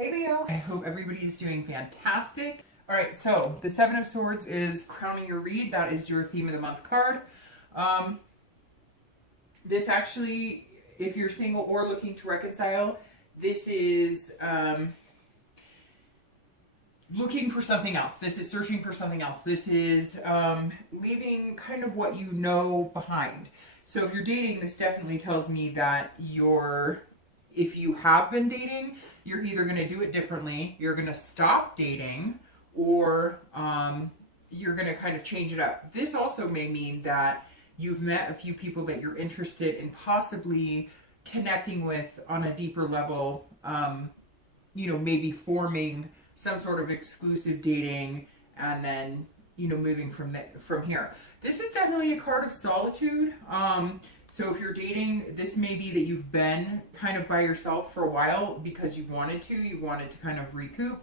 Hey Leo, I hope everybody is doing fantastic. All right, so the Seven of Swords is crowning your read. That is your theme of the month card. This actually, if you're single or looking to reconcile, this is looking for something else. This is searching for something else. This is leaving kind of what you know behind. So if you're dating, this definitely tells me that if you have been dating, you're either going to do it differently, you're going to stop dating, or you're going to kind of change it up. This also may mean that you've met a few people that you're interested in possibly connecting with on a deeper level, maybe forming some sort of exclusive dating, and then, moving from here. This is definitely a card of solitude. So if you're dating, this may be that you've been kind of by yourself for a while because you wanted to kind of recoup.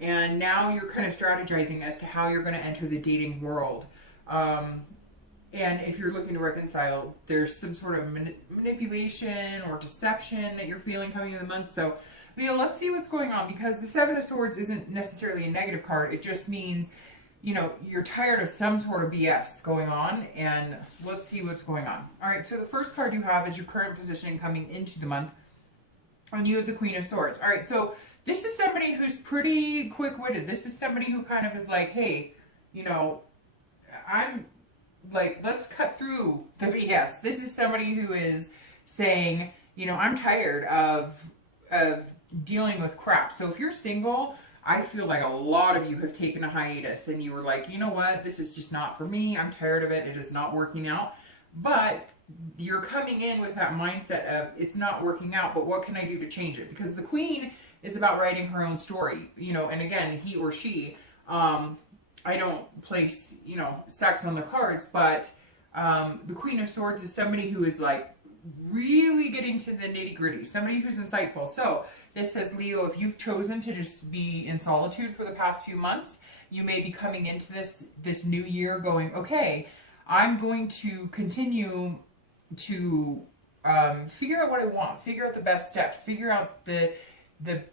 And now you're kind of strategizing as to how you're going to enter the dating world. And if you're looking to reconcile, there's some sort of manipulation or deception that you're feeling coming in the month. So Leo, let's see what's going on, because the Seven of Swords isn't necessarily a negative card. It just means, you're tired of some sort of BS going on, and let's see what's going on. All right, so the first card you have is your current position coming into the month, and you have the Queen of Swords. All right, so this is somebody who's pretty quick-witted. This is somebody who kind of is like, hey, I'm like, let's cut through the BS. This is somebody who is saying, I'm tired of dealing with crap. So if you're single, I feel like a lot of you have taken a hiatus and you were like, you know what, this is just not for me. I'm tired of it. It is not working out. But you're coming in with that mindset of it's not working out, but what can I do to change it? Because the Queen is about writing her own story, and again, he or she, I don't place, sex on the cards, but the Queen of Swords is somebody who is like really getting to the nitty gritty, somebody who's insightful. So this says, Leo, if you've chosen to just be in solitude for the past few months, you may be coming into this new year going, okay, I'm going to continue to figure out what I want, figure out the best steps, figure out the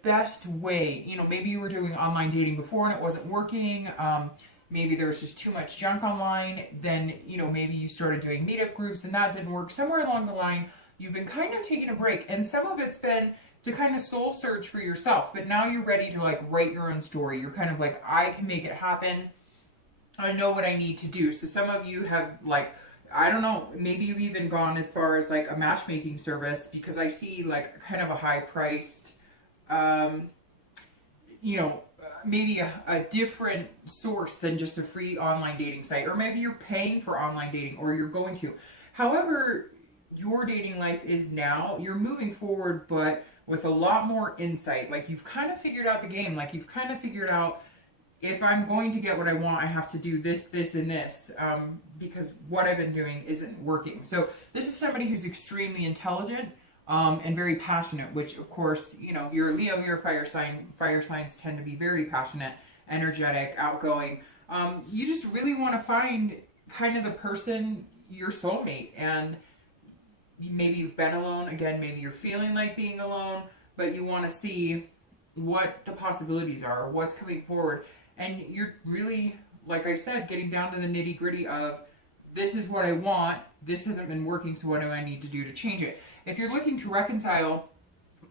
best way. Maybe you were doing online dating before and it wasn't working. Maybe there was just too much junk online. Then, maybe you started doing meetup groups and that didn't work. Somewhere along the line, you've been kind of taking a break, and some of it's been to kind of soul search for yourself. But now you're ready to like write your own story. You're kind of like, I can make it happen. I know what I need to do. So some of you have like, I don't know, maybe you've even gone as far as like a matchmaking service, because I see like kind of a high priced, maybe a different source than just a free online dating site, or maybe you're paying for online dating, or you're going to. However your dating life is now, you're moving forward, but with a lot more insight. Like you've kind of figured out the game. Like you've kind of figured out, if I'm going to get what I want, I have to do this, this, and this, because what I've been doing isn't working. So this is somebody who's extremely intelligent, and very passionate, which of course, you're a Leo, you're a fire sign. Fire signs tend to be very passionate, energetic, outgoing. You just really want to find kind of the person, your soulmate, and maybe you've been alone. Again, maybe you're feeling like being alone, but you want to see what the possibilities are, what's coming forward. And you're really, like I said, getting down to the nitty gritty of, this is what I want, this hasn't been working, so what do I need to do to change it? If you're looking to reconcile,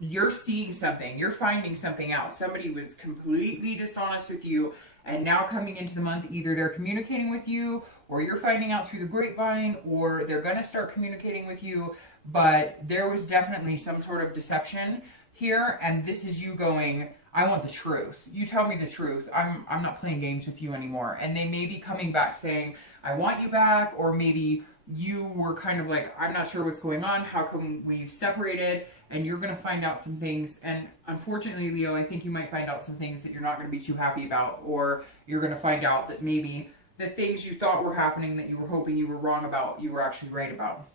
you're seeing something, you're finding something out. Somebody was completely dishonest with you, and now coming into the month, either they're communicating with you, or you're finding out through the grapevine, or they're going to start communicating with you, but there was definitely some sort of deception here, and this is you going, I want the truth. You tell me the truth. I'm not playing games with you anymore. And they may be coming back saying, I want you back, or maybe you were kind of like, I'm not sure what's going on. How come we've separated? And you're going to find out some things. And unfortunately, Leo, I think you might find out some things that you're not going to be too happy about, or you're going to find out that maybe the things you thought were happening that you were hoping you were wrong about, you were actually right about.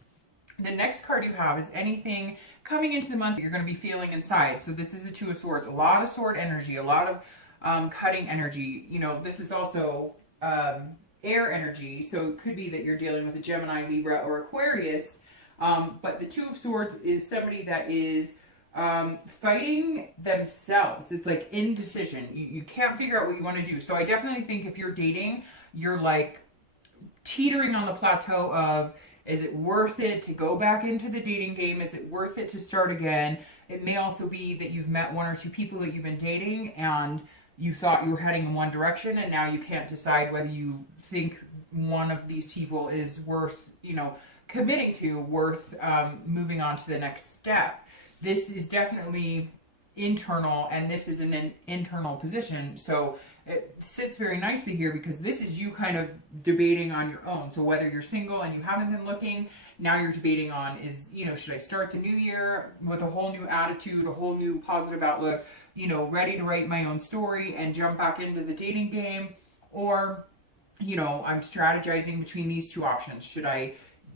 The next card you have is anything coming into the month that you're going to be feeling inside. So this is a Two of Swords, a lot of sword energy, a lot of cutting energy. This is also air energy, so it could be that you're dealing with a Gemini, Libra, or Aquarius. But the Two of Swords is somebody that is fighting themselves. It's like indecision. You can't figure out what you want to do. So I definitely think if you're dating, you're like teetering on the plateau of, is it worth it to go back into the dating game? Is it worth it to start again? It may also be that you've met one or two people that you've been dating and you thought you were heading in one direction, and now you can't decide whether you think one of these people is worth, committing to, worth moving on to the next step. This is definitely internal, and this is an internal position. So it sits very nicely here because this is you kind of debating on your own. So whether you're single and you haven't been looking, now you're debating on is, should I start the new year with a whole new attitude, a whole new positive outlook, ready to write my own story and jump back into the dating game? Or, I'm strategizing between these two options. Should I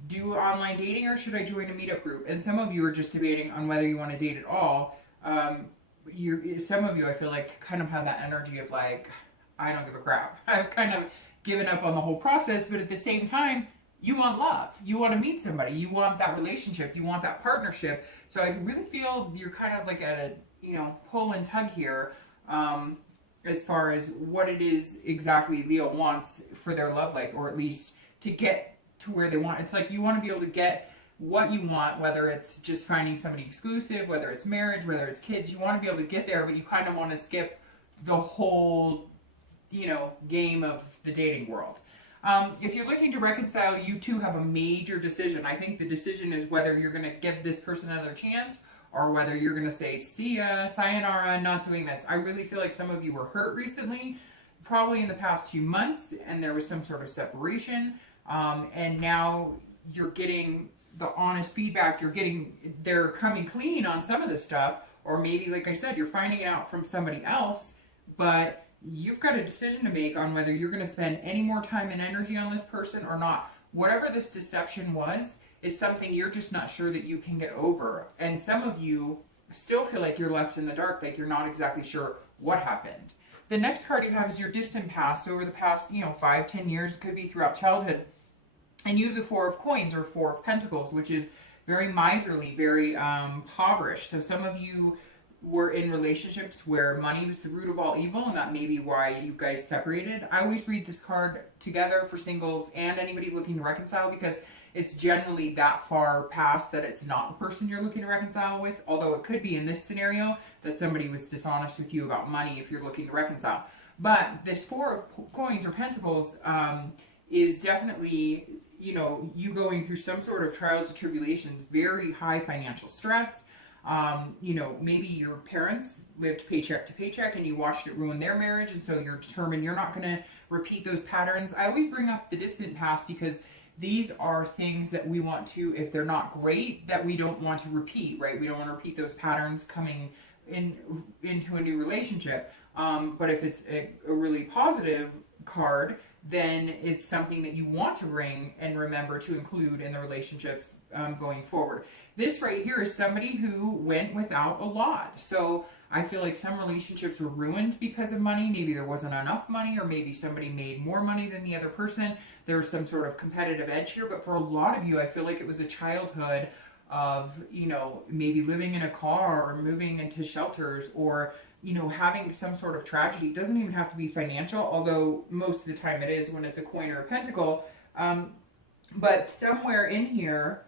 do online dating or should I join a meetup group? And some of you are just debating on whether you want to date at all. Some of you, I feel like, kind of have that energy of like, I don't give a crap. I've kind of given up on the whole process, but at the same time, you want love. You want to meet somebody. You want that relationship. You want that partnership. So I really feel you're kind of like at a, pull and tug here as far as what it is exactly Leo wants for their love life, or at least to get to where they want. It's like you want to be able to get what you want, whether it's just finding somebody exclusive, whether it's marriage, whether it's kids. You want to be able to get there, but you kind of want to skip the whole, game of the dating world. If you're looking to reconcile, you two have a major decision. I think the decision is whether you're going to give this person another chance or whether you're going to say, see ya, sayonara, not doing this. I really feel like some of you were hurt recently, probably in the past few months, and there was some sort of separation. And now you're getting the honest feedback. They're coming clean on some of this stuff. Or maybe, like I said, you're finding it out from somebody else, but you've got a decision to make on whether you're going to spend any more time and energy on this person or not. Whatever this deception was is something you're just not sure that you can get over. And some of you still feel like you're left in the dark, like you're not exactly sure what happened. The next card you have is your distant past. So over the past, 5-10 years, could be throughout childhood. And you have the Four of Coins or Four of Pentacles, which is very miserly, very impoverished. So some of you were in relationships where money was the root of all evil, and that may be why you guys separated. I always read this card together for singles and anybody looking to reconcile because it's generally that far past that it's not the person you're looking to reconcile with, although it could be in this scenario that somebody was dishonest with you about money if you're looking to reconcile. But this Four of Coins or Pentacles is definitely, you going through some sort of trials and tribulations, very high financial stress. Maybe your parents lived paycheck to paycheck and you watched it ruin their marriage, and so you're determined you're not going to repeat those patterns. I always bring up the distant past because these are things that we want to, if they're not great, that we don't want to repeat, right? We don't want to repeat those patterns coming into a new relationship. But if it's a really positive card, then it's something that you want to bring and remember to include in the relationships going forward. This right here is somebody who went without a lot. So I feel like some relationships were ruined because of money. Maybe there wasn't enough money, or maybe somebody made more money than the other person. There was some sort of competitive edge here. But for a lot of you, I feel like it was a childhood of, maybe living in a car or moving into shelters or, having some sort of tragedy. It doesn't even have to be financial, although most of the time it is when it's a coin or a pentacle. But somewhere in here,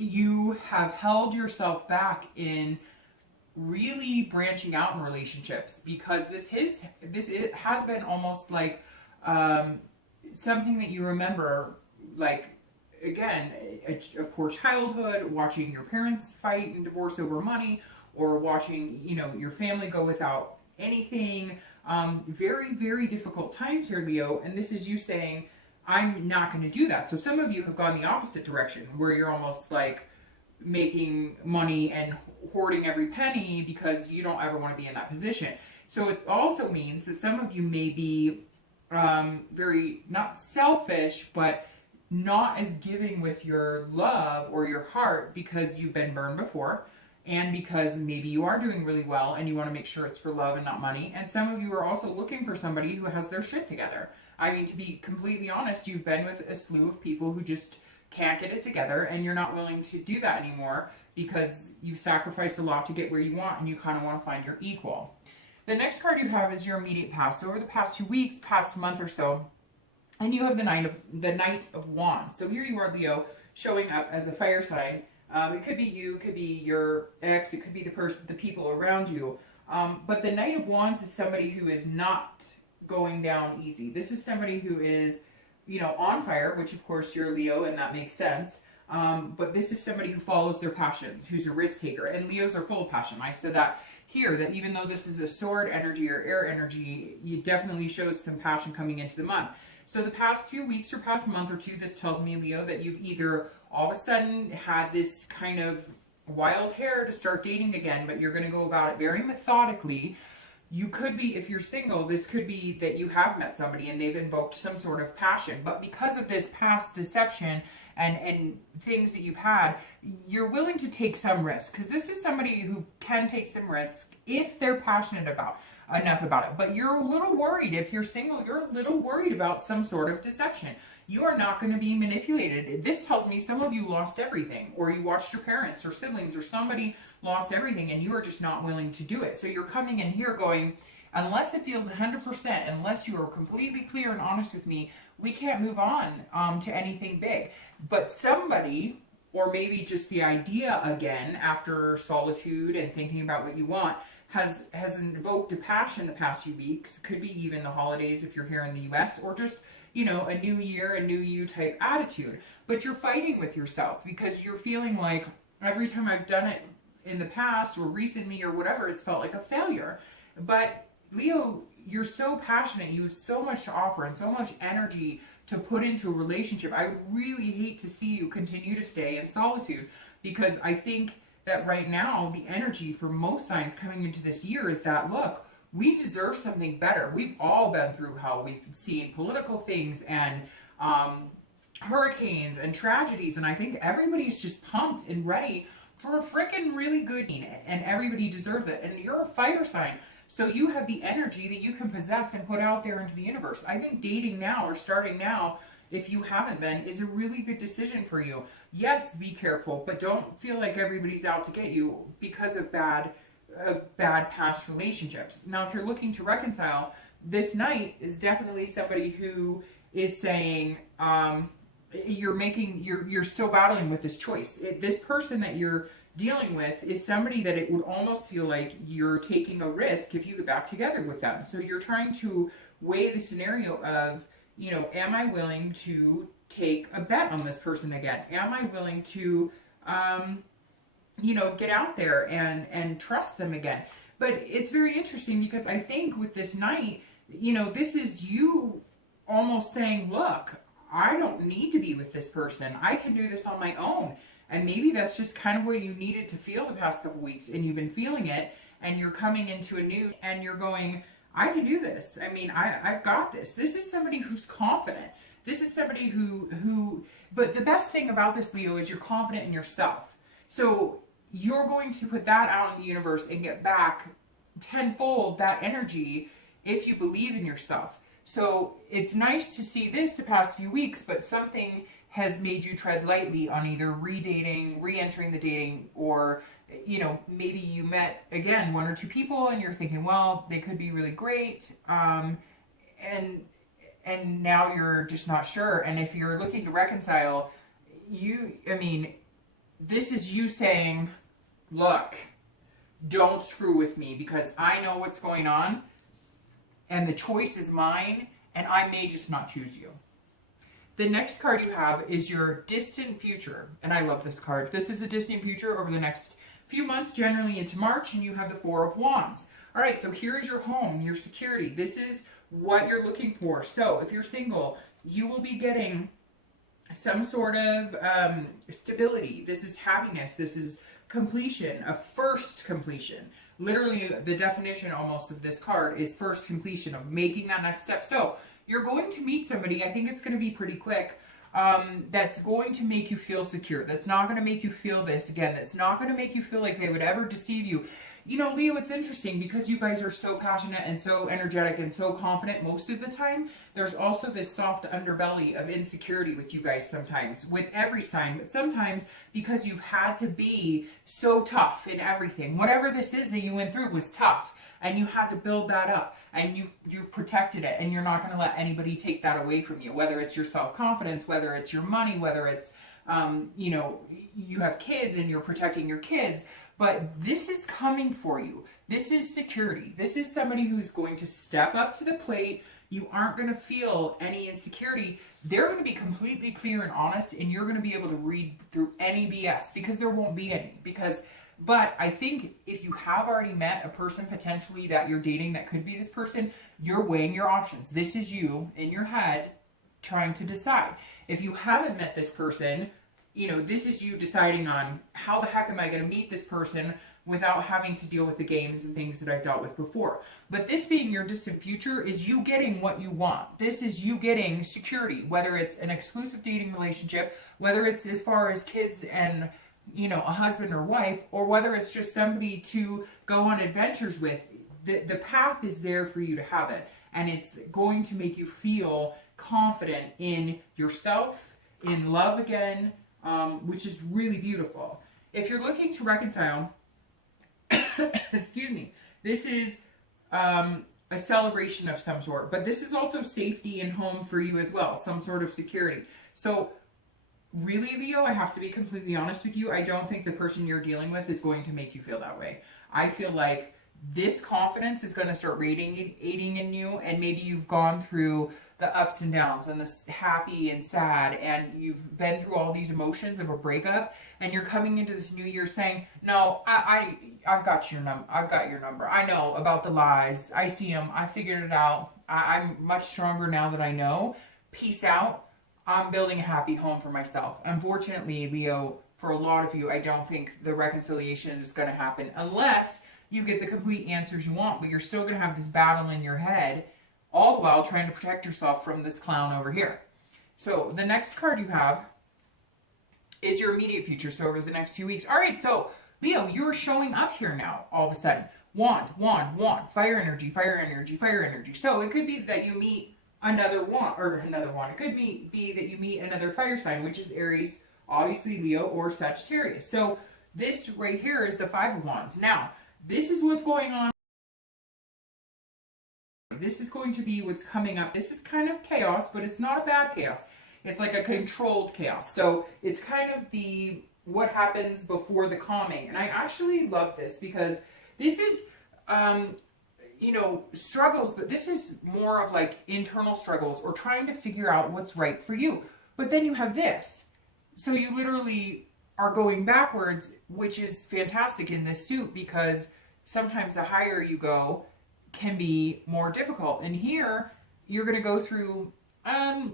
you have held yourself back in really branching out in relationships because it has been almost like something that you remember, like, again, a poor childhood, watching your parents fight and divorce over money, or watching, your family go without anything. Very, very difficult times here, Leo. And this is you saying, I'm not going to do that. So some of you have gone the opposite direction, where you're almost like making money and hoarding every penny because you don't ever want to be in that position. So it also means that some of you may be very, not selfish, but not as giving with your love or your heart because you've been burned before, and because maybe you are doing really well and you want to make sure it's for love and not money. And some of you are also looking for somebody who has their shit together. I mean, to be completely honest, you've been with a slew of people who just can't get it together, and you're not willing to do that anymore because you've sacrificed a lot to get where you want, and you kind of want to find your equal. The next card you have is your immediate past. So over the past few weeks, past month or so, and you have the Knight of Wands. So here you are, Leo, showing up as a fire sign. It could be you, it could be your ex, it could be the people around you. But the Knight of Wands is somebody who is not going down easy. This is somebody who is, you know, on fire, which of course you're Leo, and that makes sense. But this is somebody who follows their passions, who's a risk taker. And Leos are full of passion. I said that here, that even though this is a sword energy or air energy, it definitely shows some passion coming into the month. So the past few weeks or past month or two, this tells me, Leo, that you've either all of a sudden had this kind of wild hair to start dating again, but you're going to go about it very methodically. You could be, if you're single, this could be that you have met somebody and they've invoked some sort of passion. But because of this past deception and things that you've had, you're willing to take some risk. Because this is somebody who can take some risk if they're passionate enough about it. But you're a little worried. If you're single, you're a little worried about some sort of deception. You are not going to be manipulated. This tells me some of you lost everything, or you watched your parents or siblings or somebody lost everything and you are just not willing to do it. So you're coming in here going, unless it feels 100%, unless you are completely clear and honest with me, we can't move on to anything big. But somebody, or maybe just the idea again, after solitude and thinking about what you want, has invoked a passion the past few weeks. Could be even the holidays if you're here in the US, or just, you know, a new year, a new you type attitude. But you're fighting with yourself because you're feeling like every time I've done it in the past or recently or whatever, it's felt like a failure. But Leo, you're so passionate. You have so much to offer and so much energy to put into a relationship. I would really hate to see you continue to stay in solitude, because I think that right now the energy for most signs coming into this year is that, look, we deserve something better. We've all been through hell. We've seen political things and hurricanes and tragedies, and I think everybody's just pumped and ready for a freaking really good, and everybody deserves it. And you're a fire sign, so you have the energy that you can possess and put out there into the universe. I think dating now, or starting now, if you haven't been, is a really good decision for you. Yes, be careful, but don't feel like everybody's out to get you because of bad past relationships. Now, if you're looking to reconcile, this Knight is definitely somebody who is saying, you're still battling with this choice. This person that you're dealing with is somebody that it would almost feel like you're taking a risk if you get back together with them. So you're trying to weigh the scenario of, you know, am I willing to take a bet on this person again? Am I willing to, you know, get out there and trust them again? But it's very interesting because I think with this Knight, you know, this is you almost saying, look, I don't need to be with this person. I can do this on my own. And maybe that's just kind of what you needed to feel the past couple weeks, and you've been feeling it, and you're coming into a new, and you're going, I can do this. I mean, I've got this. This is somebody who's confident. This is somebody but the best thing about this, Leo, is you're confident in yourself. So you're going to put that out in the universe and get back tenfold that energy if you believe in yourself. So it's nice to see this the past few weeks, but something has made you tread lightly on either re-dating, re-entering the dating, or, you know, maybe you met, again, one or two people and you're thinking, well, they could be really great, and now you're just not sure. And if you're looking to reconcile, this is you saying, look, don't screw with me because I know what's going on and the choice is mine and I may just not choose you. The next card you have is your distant future. And I love this card. This is the distant future over the next few months, generally into March, and you have the Four of Wands. All right, so here is your home, your security. This is what you're looking for. So if you're single, you will be getting some sort of stability. This is happiness. This is completion, a first completion. Literally, the definition almost of this card is first completion, of making that next step. So you're going to meet somebody, I think it's going to be pretty quick, that's going to make you feel secure. That's not going to make you feel this again. That's not going to make you feel like they would ever deceive you. you know, Leo, it's interesting because you guys are so passionate and so energetic and so confident most of the time. There's also this soft underbelly of insecurity with you guys sometimes, with every sign, but sometimes because you've had to be so tough in everything. Whatever this is that you went through was tough, and you had to build that up, and you protected it, and you're not going to let anybody take that away from you, whether it's your self-confidence, whether it's your money, whether it's, you know, you have kids and you're protecting your kids. But this is coming for you. This is security. This is somebody who's going to step up to the plate. You aren't going to feel any insecurity. They're going to be completely clear and honest, and you're going to be able to read through any BS, because there won't be any. But I think if you have already met a person potentially that you're dating that could be this person, you're weighing your options. This is you in your head trying to decide. If you haven't met this person, you know, this is you deciding on how the heck am I going to meet this person without having to deal with the games and things that I've dealt with before. But this being your distant future is you getting what you want. This is you getting security, whether it's an exclusive dating relationship, whether it's as far as kids and, you know, a husband or wife, or whether it's just somebody to go on adventures with. The path is there for you to have it, and it's going to make you feel confident in yourself, in love again, which is really beautiful. If you're looking to reconcile, excuse me, this is a celebration of some sort, but this is also safety and home for you as well, some sort of security. So really, Leo, I have to be completely honest with you. I don't think the person you're dealing with is going to make you feel that way. I feel like this confidence is going to start radiating in you, and maybe you've gone through the ups and downs and the happy and sad, and you've been through all these emotions of a breakup, and you're coming into this new year saying, no, I've got your number. I've got your number. I know about the lies. I see them. I figured it out. I'm much stronger now that I know. Peace out. I'm building a happy home for myself. Unfortunately, Leo, for a lot of you, I don't think the reconciliation is going to happen unless you get the complete answers you want, but you're still going to have this battle in your head, all the while trying to protect yourself from this clown over here. So the next card you have is your immediate future, so over the next few weeks. All right, so Leo, you're showing up here now all of a sudden. Wand, wand, wand, fire energy, fire energy, fire energy. So it could be that you meet another wand, It could be that you meet another fire sign, which is Aries, obviously Leo, or Sagittarius. So this right here is the Five of Wands. Now, this is what's going on. This is going to be what's coming up. This is kind of chaos, but it's not a bad chaos. It's like a controlled chaos. So it's kind of what happens before the calming. And I actually love this because this is, you know, struggles, but this is more of like internal struggles or trying to figure out what's right for you. But then you have this. So you literally are going backwards, which is fantastic in this suit because sometimes the higher you go can be more difficult. And here you're going to go through, I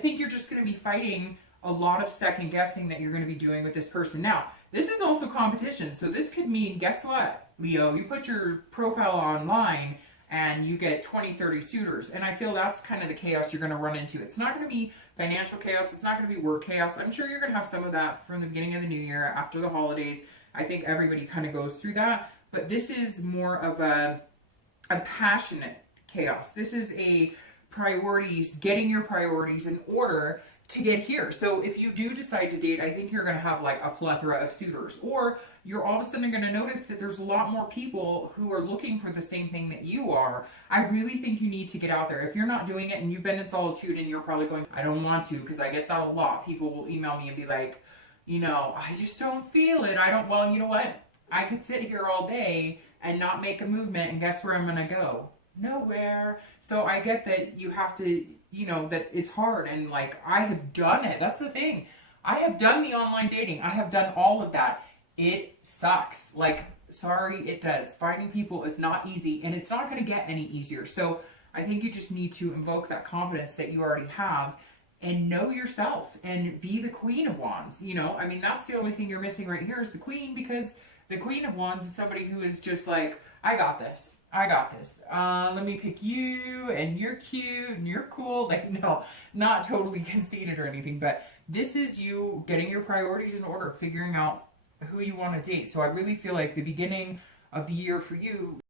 think you're just going to be fighting a lot of second guessing that you're going to be doing with this person. Now, this is also competition. So this could mean, guess what, Leo, you put your profile online and you get 20, 30 suitors. And I feel that's kind of the chaos you're going to run into. It's not going to be financial chaos. It's not going to be work chaos. I'm sure you're going to have some of that from the beginning of the new year after the holidays. I think everybody kind of goes through that. But this is more of a passionate chaos. This is a priorities, getting your priorities in order to get here. So if you do decide to date, I think you're going to have like a plethora of suitors, or you're all of a sudden going to notice that there's a lot more people who are looking for the same thing that you are. I really think you need to get out there. If you're not doing it and you've been in solitude and you're probably going, I don't want to, because I get that a lot. People will email me and be like, you know, I just don't feel it. Well, you know what? I could sit here all day and not make a movement, and guess where I'm going to go? Nowhere. So I get that you have to, you know, that it's hard, and like I have done it. That's the thing. I have done the online dating. I have done all of that. It sucks. Like, sorry, it does. Finding people is not easy, and it's not going to get any easier. So I think you just need to invoke that confidence that you already have and know yourself and be the Queen of Wands. You know, I mean, that's the only thing you're missing right here is the Queen, because the Queen of Wands is somebody who is just like, I got this. I got this. Let me pick you, and you're cute, and you're cool. Like, no, not totally conceited or anything, but this is you getting your priorities in order, figuring out who you want to date. So I really feel like the beginning of the year for you,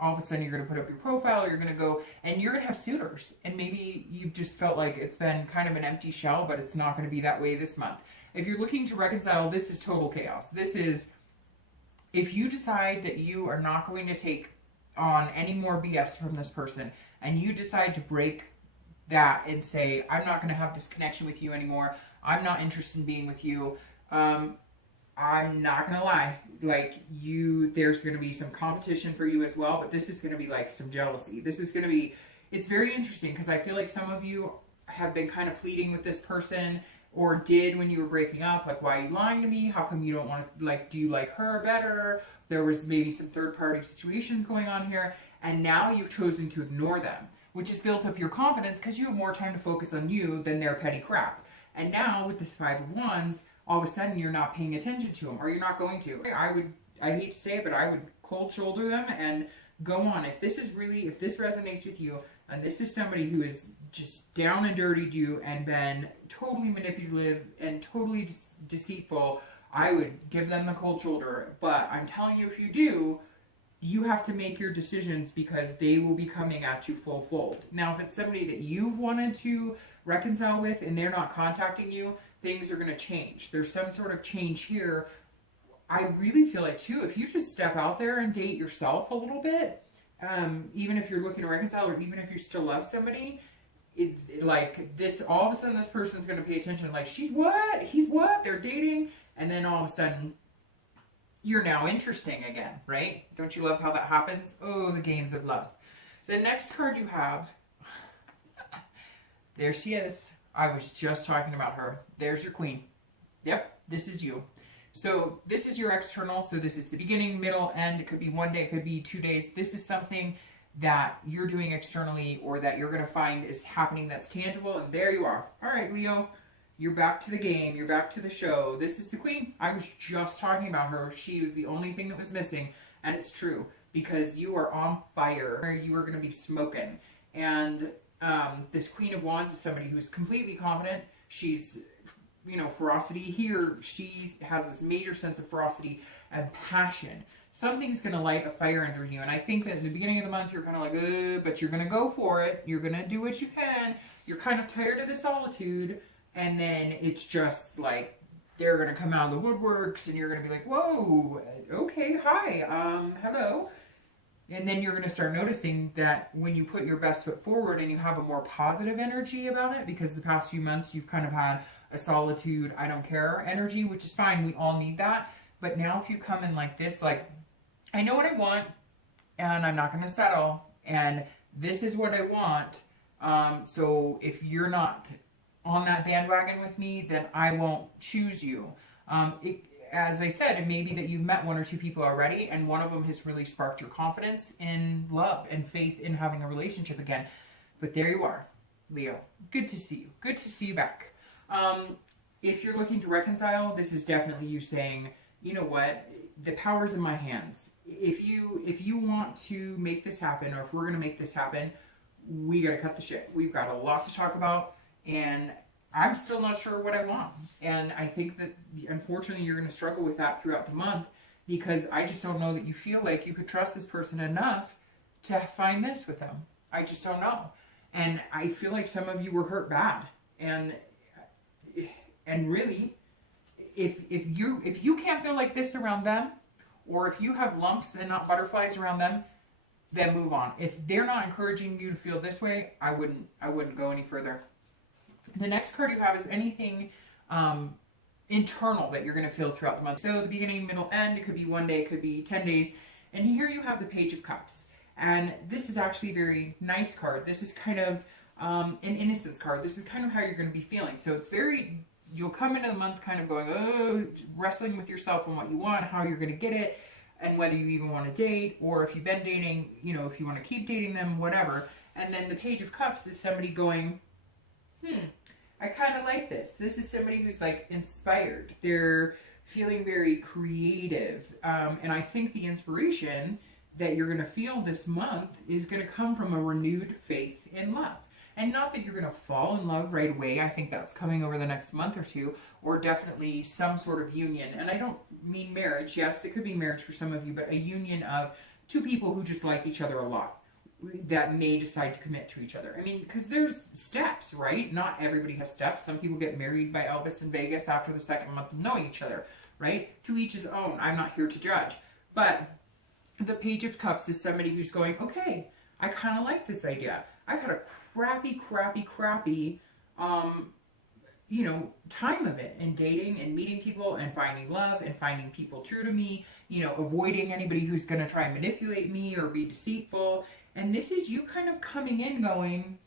all of a sudden you're going to put up your profile, you're going to go and you're going to have suitors, and maybe you've just felt like it's been kind of an empty shell, but it's not going to be that way this month. If you're looking to reconcile, this is total chaos. This is, if you decide that you are not going to take on any more BS from this person, and you decide to break that and say, I'm not going to have this connection with you anymore, I'm not interested in being with you, I'm not gonna lie, like there's gonna be some competition for you as well, but this is gonna be like some jealousy. This is gonna be, it's very interesting because I feel like some of you have been kind of pleading with this person, or did when you were breaking up, like, why are you lying to me? How come you don't want to, like, do you like her better? There was maybe some third party situations going on here, and now you've chosen to ignore them, which has built up your confidence because you have more time to focus on you than their petty crap. And now with this Five of Wands, all of a sudden you're not paying attention to them, or you're not going to. I hate to say it, but I would cold shoulder them and go on. If this resonates with you, and this is somebody who is just down and dirtied you and been totally manipulative and totally deceitful, I would give them the cold shoulder. But I'm telling you, if you do, you have to make your decisions because they will be coming at you full fold. Now, if it's somebody that you've wanted to reconcile with and they're not contacting you, things are going to change. There's some sort of change here. I really feel like, too, if you just step out there and date yourself a little bit, even if you're looking to reconcile, or even if you still love somebody, like this, all of a sudden this person's going to pay attention. Like, she's what? He's what? They're dating. And then all of a sudden, you're now interesting again, right? Don't you love how that happens? Oh, the games of love. The next card you have, there she is. I was just talking about her. There's your queen. Yep, this is you. So this is your external. So this is the beginning, middle, end. It could be one day, it could be 2 days. This is something that you're doing externally, or that you're going to find is happening that's tangible. And there you are. All right, Leo, you're back to the game. You're back to the show. This is the queen. I was just talking about her. She was the only thing that was missing. And it's true, because you are on fire. You are going to be smoking. And this Queen of Wands is somebody who's completely confident. She's, ferocity here. She has this major sense of ferocity and passion. Something's going to light a fire under you. And I think that at the beginning of the month, you're kind of like, but you're going to go for it. You're going to do what you can. You're kind of tired of the solitude. And then it's just like, they're going to come out of the woodworks and you're going to be like, whoa, okay, hi, hello. And then you're going to start noticing that when you put your best foot forward and you have a more positive energy about it, because the past few months you've kind of had a solitude, I don't care energy, which is fine. We all need that. But now if you come in like this, like, I know what I want and I'm not going to settle, and this is what I want. So if you're not on that bandwagon with me, then I won't choose you. As I said, it may be that you've met one or two people already, and one of them has really sparked your confidence in love and faith in having a relationship again. But there you are, Leo. Good to see you. Good to see you back. If you're looking to reconcile, this is definitely you saying, you know what, the power's in my hands. If you want to make this happen, or if we're going to make this happen, we got to cut the shit. We've got a lot to talk about, and I'm still not sure what I want. And I think that, unfortunately, you're going to struggle with that throughout the month, because I just don't know that you feel like you could trust this person enough to find this with them. I just don't know. And I feel like some of you were hurt bad. And really, if you can't feel like this around them, or if you have lumps and not butterflies around them, then move on. If they're not encouraging you to feel this way, I wouldn't go any further. The next card you have is anything internal that you're going to feel throughout the month. So the beginning, middle, end. It could be 1 day, it could be 10 days. And here you have the Page of Cups. And this is actually a very nice card. This is kind of an innocence card. This is kind of how you're going to be feeling. So it's very, you'll come into the month kind of going, oh, wrestling with yourself and what you want, how you're going to get it, and whether you even want to date, or if you've been dating, if you want to keep dating them, whatever. And then the Page of Cups is somebody going, I kind of like this. This is somebody who's like inspired. They're feeling very creative. And I think the inspiration that you're going to feel this month is going to come from a renewed faith in love. And not that you're going to fall in love right away. I think that's coming over the next month or two, or definitely some sort of union. And I don't mean marriage. Yes, it could be marriage for some of you, but a union of two people who just like each other a lot, that may decide to commit to each other. I mean, because there's steps, right? Not everybody has steps. Some people get married by Elvis in Vegas after the second month of knowing each other, right? To each his own. I'm not here to judge. But the Page of Cups is somebody who's going, okay, I kind of like this idea. I've had a crappy, you know, time of it, and dating and meeting people and finding love and finding people true to me, you know, avoiding anybody who's going to try and manipulate me or be deceitful. And this is you kind of coming in going,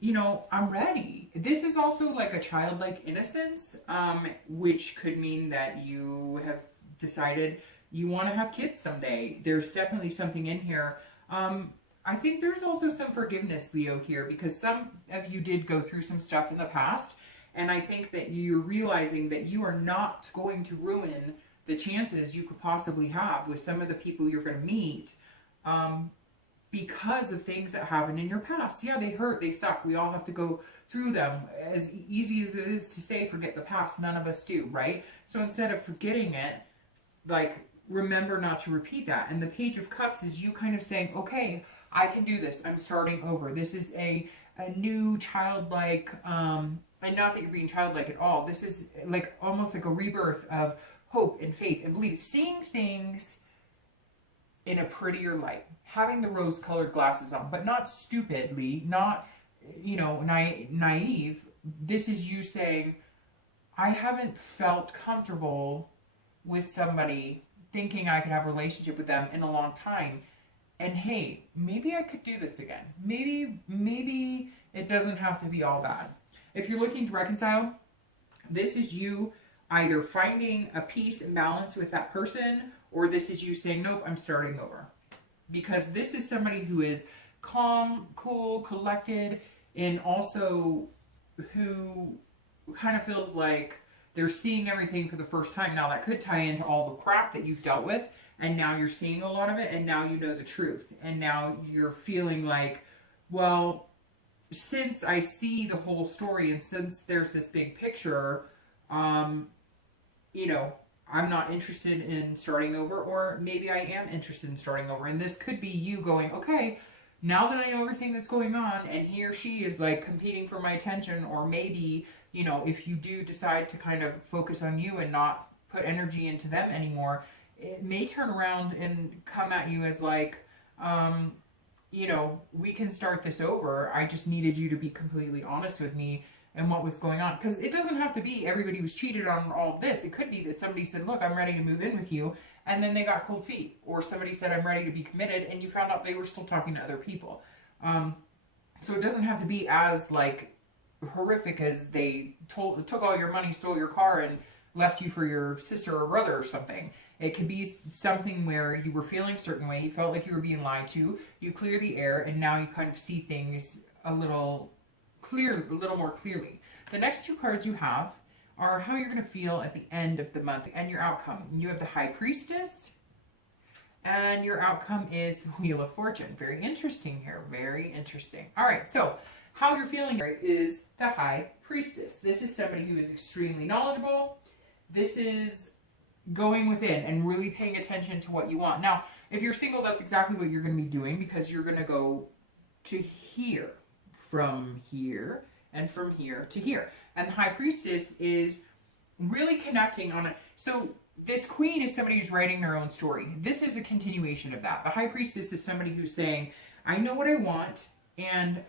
you know, I'm ready. This is also like a childlike innocence, which could mean that you have decided you want to have kids someday. There's definitely something in here. I think there's also some forgiveness, Leo, here, because some of you did go through some stuff in the past. And I think that you're realizing that you are not going to ruin the chances you could possibly have with some of the people you're going to meet, because of things that happened in your past. Yeah, they hurt, they suck. We all have to go through them. As easy as it is to say, forget the past, none of us do, right? So instead of forgetting it, like, remember not to repeat that. And the Page of Cups is you kind of saying, okay, I can do this. I'm starting over. This is a new childlike, and not that you're being childlike at all. This is like almost like a rebirth of hope and faith and belief. Seeing things in a prettier light. Having the rose-colored glasses on, but not stupidly, not, you know, naive. This is you saying, I haven't felt comfortable with somebody thinking I could have a relationship with them in a long time. And hey, maybe I could do this again. Maybe it doesn't have to be all bad. If you're looking to reconcile, this is you either finding a peace and balance with that person, or this is you saying, nope, I'm starting over. Because this is somebody who is calm, cool, collected, and also who kind of feels like they're seeing everything for the first time. Now, that could tie into all the crap that you've dealt with, and now you're seeing a lot of it, and now you know the truth. And now you're feeling like, well, since I see the whole story, and since there's this big picture, you know, I'm not interested in starting over, or maybe I am interested in starting over. And this could be you going, okay, now that I know everything that's going on, and he or she is like competing for my attention, or maybe, you know, if you do decide to kind of focus on you and not put energy into them anymore, it may turn around and come at you as like, you know, we can start this over. I just needed you to be completely honest with me and what was going on. Because it doesn't have to be everybody was cheated on all of this. It could be that somebody said, look, I'm ready to move in with you, and then they got cold feet. Or somebody said, I'm ready to be committed, and you found out they were still talking to other people. So it doesn't have to be as like horrific as they took all your money, stole your car, and left you for your sister or brother or something. It could be something where you were feeling a certain way, you felt like you were being lied to, you clear the air, and now you kind of see things a little more clearly. The next two cards you have are how you're going to feel at the end of the month and your outcome. You have the High Priestess, and your outcome is the Wheel of Fortune. Very interesting here. Very interesting. All right, so how you're feeling here is the High Priestess. This is somebody who is extremely knowledgeable. This is going within and really paying attention to what you want. Now, if you're single, that's exactly what you're going to be doing, because you're going to go to here, from here, and from here to here. And the High Priestess is really connecting on it. So this Queen is somebody who's writing their own story. This is a continuation of that. The High Priestess is somebody who's saying, I know what I want, and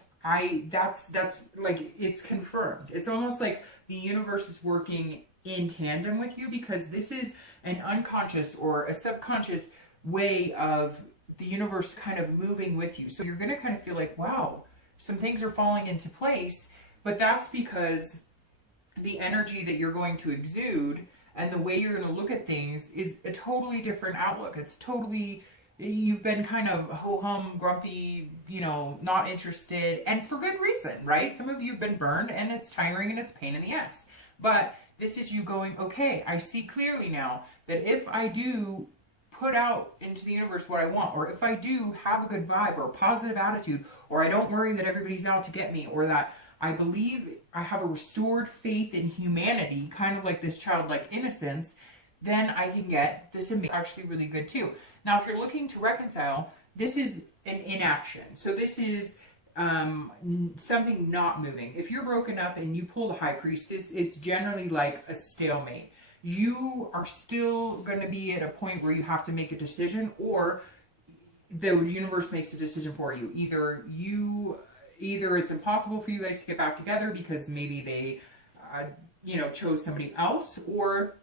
that's like, it's confirmed. It's almost like the universe is working in tandem with you, because this is an unconscious or a subconscious way of the universe kind of moving with you. So you're going to kind of feel like, wow, some things are falling into place, but that's because the energy that you're going to exude and the way you're going to look at things is a totally different outlook. It's totally, you've been kind of ho-hum, grumpy, you know, not interested, and for good reason, right? Some of you have been burned, and it's tiring and it's pain in the ass. But this is you going, okay, I see clearly now that if I do put out into the universe what I want, or if I do have a good vibe or a positive attitude, or I don't worry that everybody's out to get me, or that I believe I have a restored faith in humanity, kind of like this childlike innocence, then I can get this actually really good too. Now, if you're looking to reconcile, this is an inaction. So this is something not moving. If you're broken up and you pull the High Priestess, it's generally like a stalemate. You are still going to be at a point where you have to make a decision, or the universe makes a decision for you. Either it's impossible for you guys to get back together because maybe they, chose somebody else, or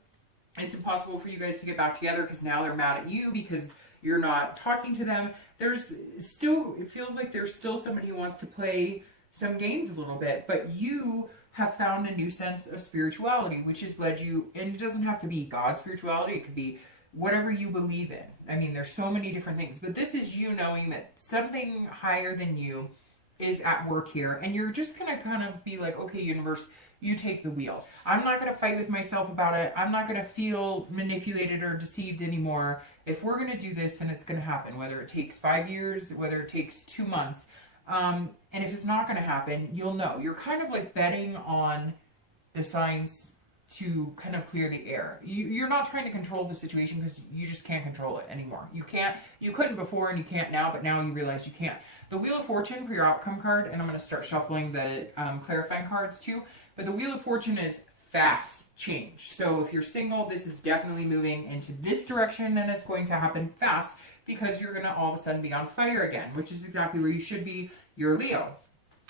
it's impossible for you guys to get back together because now they're mad at you because you're not talking to them. It feels like there's still somebody who wants to play some games a little bit, but you have found a new sense of spirituality, which has led you, and it doesn't have to be God's spirituality, it could be whatever you believe in. I mean, there's so many different things, but this is you knowing that something higher than you is at work here, and you're just gonna kind of be like, okay, universe, you take the wheel. I'm not gonna fight with myself about it. I'm not gonna feel manipulated or deceived anymore. If we're gonna do this, then it's gonna happen, whether it takes 5 years, whether it takes 2 months. And if it's not gonna happen, you'll know. You're kind of like betting on the signs to kind of clear the air. You're not trying to control the situation because you just can't control it anymore. You couldn't before and you can't now, but now you realize you can't. The Wheel of Fortune for your outcome card, and I'm going to start shuffling the clarifying cards too, but the Wheel of Fortune is fast change. So if you're single, this is definitely moving into this direction, and it's going to happen fast because you're going to all of a sudden be on fire again, which is exactly where you should be. You're Leo.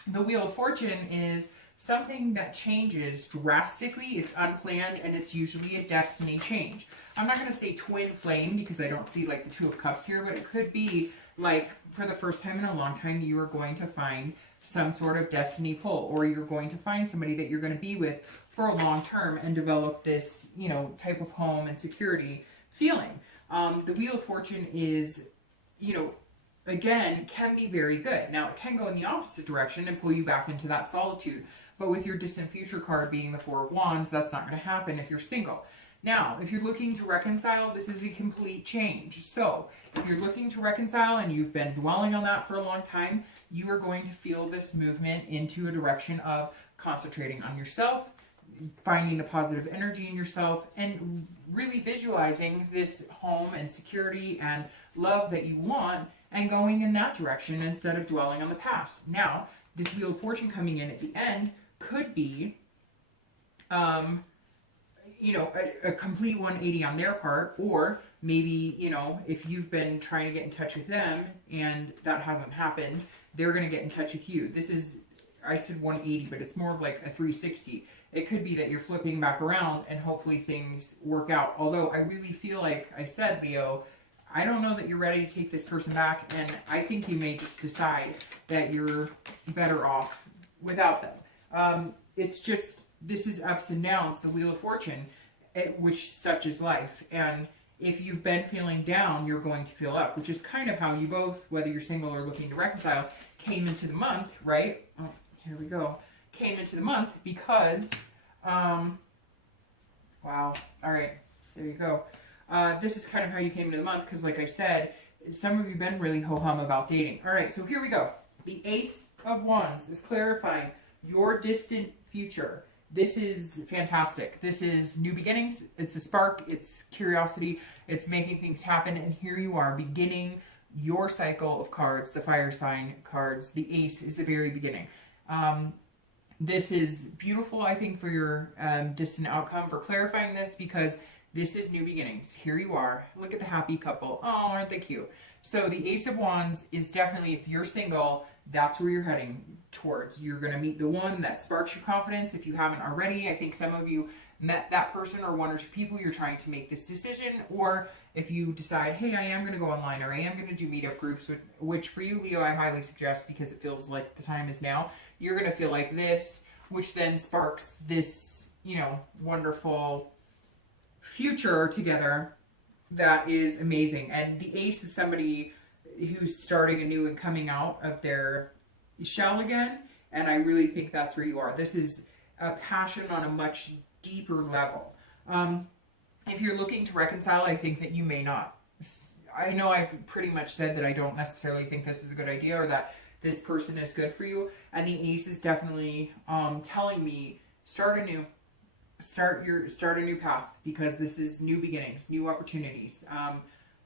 The Wheel of Fortune is something that changes drastically. It's unplanned, and it's usually a destiny change. I'm not going to say twin flame because I don't see like the Two of Cups here, but it could be like for the first time in a long time, you are going to find some sort of destiny pull, or you're going to find somebody that you're going to be with for a long term and develop this, type of home and security feeling. The Wheel of Fortune is, again, can be very good. Now, it can go in the opposite direction and pull you back into that solitude. But with your distant future card being the Four of Wands, that's not going to happen if you're single. Now, if you're looking to reconcile, this is a complete change. So, if you're looking to reconcile and you've been dwelling on that for a long time, you are going to feel this movement into a direction of concentrating on yourself, finding the positive energy in yourself, and really visualizing this home and security and love that you want and going in that direction instead of dwelling on the past. Now, this Wheel of Fortune coming in at the end could be a complete 180 on their part, or maybe, if you've been trying to get in touch with them and that hasn't happened, they're going to get in touch with you. This is, I said 180, but it's more of like a 360. It could be that you're flipping back around and hopefully things work out. Although I really feel like I said, Leo, I don't know that you're ready to take this person back, and I think you may just decide that you're better off without them. It's just, this is ups and downs, the Wheel of Fortune, which such is life. And if you've been feeling down, you're going to feel up, which is kind of how you both, whether you're single or looking to reconcile, came into the month, right? Oh, here we go. Came into the month because, wow, all right, there you go. This is kind of how you came into the month because, like I said, some of you have been really ho-hum about dating. All right, so here we go. The Ace of Wands is clarifying your distant future. This is fantastic. This is new beginnings. It's a spark. It's curiosity. It's making things happen. And here you are beginning your cycle of cards, the fire sign cards. The Ace is the very beginning. This is beautiful, I think, for your distant outcome, for clarifying this, because this is new beginnings. Here you are. Look at the happy couple. Oh, aren't they cute? So the Ace of Wands is definitely, if you're single, that's where you're heading towards. You're going to meet the one that sparks your confidence. If you haven't already, I think some of you met that person or one or two people. You're trying to make this decision. Or if you decide, hey, I am going to go online, or I am going to do meetup groups, which for you, Leo, I highly suggest because it feels like the time is now. You're going to feel like this, which then sparks this, wonderful future together that is amazing. And the Ace is somebody who's starting anew and coming out of their shell again, and I really think that's where you are. This is a passion on a much deeper level. If you're looking to reconcile, I think that you may not I know I've pretty much said that I don't necessarily think this is a good idea or that this person is good for you. And the Ace is definitely telling me start a new path, because this is new beginnings, new opportunities.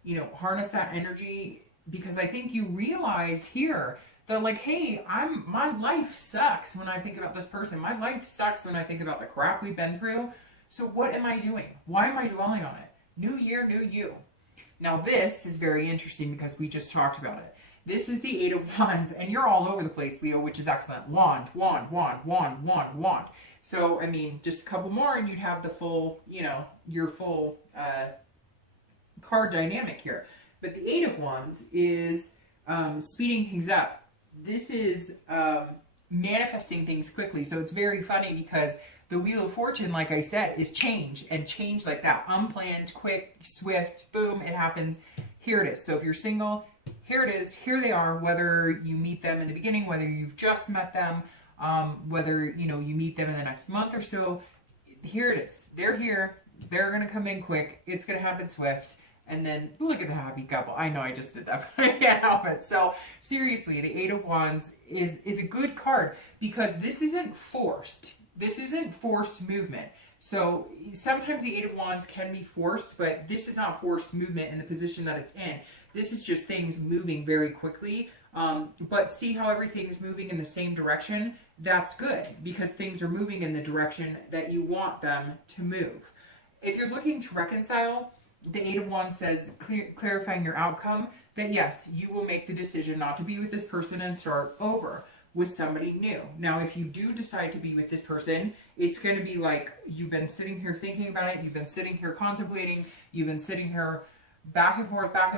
You know, harness that energy, because I think you realize here that, like, hey, my life sucks when I think about this person. My life sucks when I think about the crap we've been through. So what am I doing? Why am I dwelling on it? New year, new you. Now this is very interesting because we just talked about it. This is the Eight of Wands, and you're all over the place, Leo, which is excellent. Wand, wand, wand, wand, wand, wand. So, I mean, just a couple more and you'd have the full, you know, your full card dynamic here. But the Eight of Wands is speeding things up. This is manifesting things quickly. So it's very funny because the Wheel of Fortune, like I said, is change, and change like that. Unplanned, quick, swift, boom, it happens. Here it is. So if you're single, here it is. Here they are, whether you meet them in the beginning, whether you've just met them, whether, you know, you meet them in the next month or so. Here it is. They're here. They're going to come in quick. It's going to happen swift. And then look at the happy couple. I know I just did that, but I can't help it. So seriously, the Eight of Wands is a good card because this isn't forced. This isn't forced movement. So sometimes the Eight of Wands can be forced, but this is not forced movement in the position that it's in. This is just things moving very quickly. But see how everything is moving in the same direction? That's good because things are moving in the direction that you want them to move. If you're looking to reconcile, the Eight of Wands says, clarifying your outcome, that yes, you will make the decision not to be with this person and start over with somebody new. Now, if you do decide to be with this person, it's going to be like you've been sitting here thinking about it, you've been sitting here contemplating, you've been sitting here back and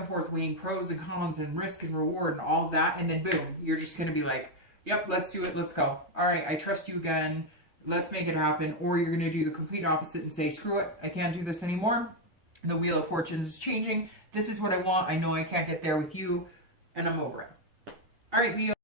forth, weighing pros and cons and risk and reward and all of that, and then boom, you're just going to be like, yep, let's do it, let's go. All right, I trust you again, let's make it happen. Or you're going to do the complete opposite and say, screw it, I can't do this anymore. The Wheel of Fortune is changing. This is what I want. I know I can't get there with you, and I'm over it. All right, Leo.